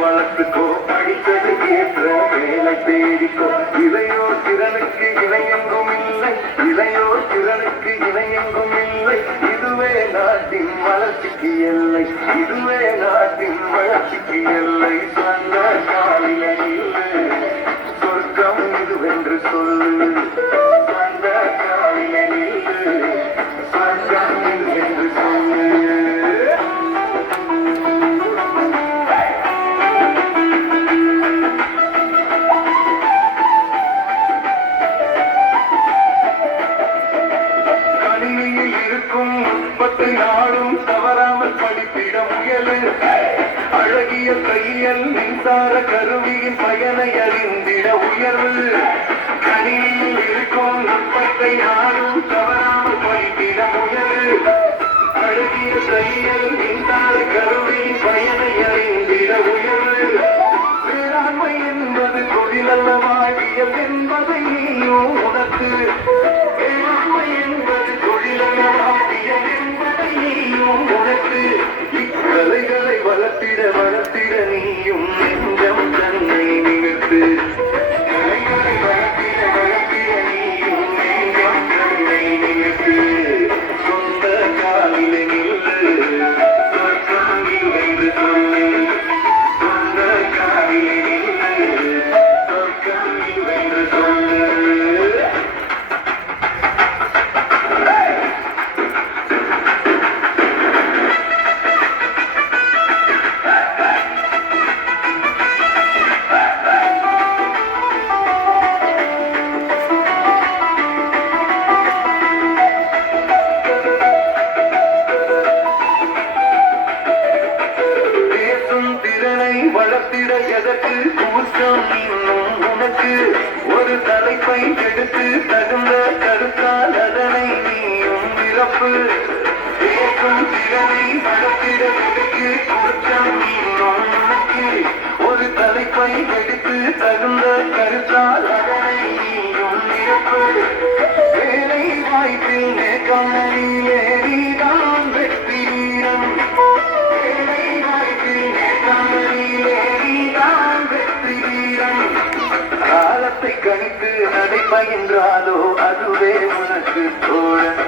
வளர்த்துக்கோ, படித்தது ஏற்ற வேலை தேடிக்கோ. இளையோர் திறனுக்கு இணையெங்கும் இல்லை, இளையோர் திறனுக்கு இணையெங்கும் இல்லை. இதுவே நாட்டின் வளர்ச்சிக்கு எல்லை, இதுவே நாட்டின் வளர்ச்சிக்கு எல்லை. சொந்த காலில நில்லு, சொர்க்கம் இதுவென்று சொல்லு. சொந்த காலில நில்லு, சொர்க்கம் இதுவென்று சொல்லு. நாடும் தவறாமல் படித்திட முயலு. அழகிய கையல் மின்சார கருவியின் பயனை அறிந்திட உயர்வு. கணினியில் இருக்கும் நுட்பத்தை நாடும் தவறாமல் படித்திட முயலு. அழகிய கையல் மின்சார கருவியின் பயனை அறிந்திட உயர்வு. வேளாண்மை என்பது தொழிலல்ல, வாழ்வியல் என்பதை நீயும் உணர்த்து. வேளாண்மை என்பது தொழிலல்ல, வாழ்வியல் என்பதை நீயும் உணர்த்து. இக்கலைகளை வளர்த்திட வளர்த்திட நீயும் நெஞ்சம் தன்னை நிமிர்த்து. கலைகளை வளர்த்திட வளர்த்திட நீயும் நெஞ்சம் தன்னை நிமிர்த்து. சொந்த காலிலே நில்லு, சொர்க்கம் இதுவென்று சொல்லு. சொந்த காலிலே நில்லு, சொர்க்கம் இதுவென்று சொல்லு. வளர்த்திட எதற்கு கூச்சம் இன்னும் உனக்கு? ஒரு தலைப்பை எடுத்து தகுந்த கருத்தால் அதனை நீயும் நிரப்பு. பேசும் திறனை வளர்த்திட எதற்கு கூச்சம் இன்னும் உனக்கு? ஒரு தலைப்பை எடுத்து தகுந்த கருத்தால் அதனை நீயும் நிரப்பு. வேலை வாய்ப்பில் நேர்காணலிலே நீதான் வெற்றி வீரம். வேலை வாய்ப்பில் நேர்காணலிலே காலத்தை கணித்து நடை பயின்றாலோ அதுவே உனக்கு தோழன்.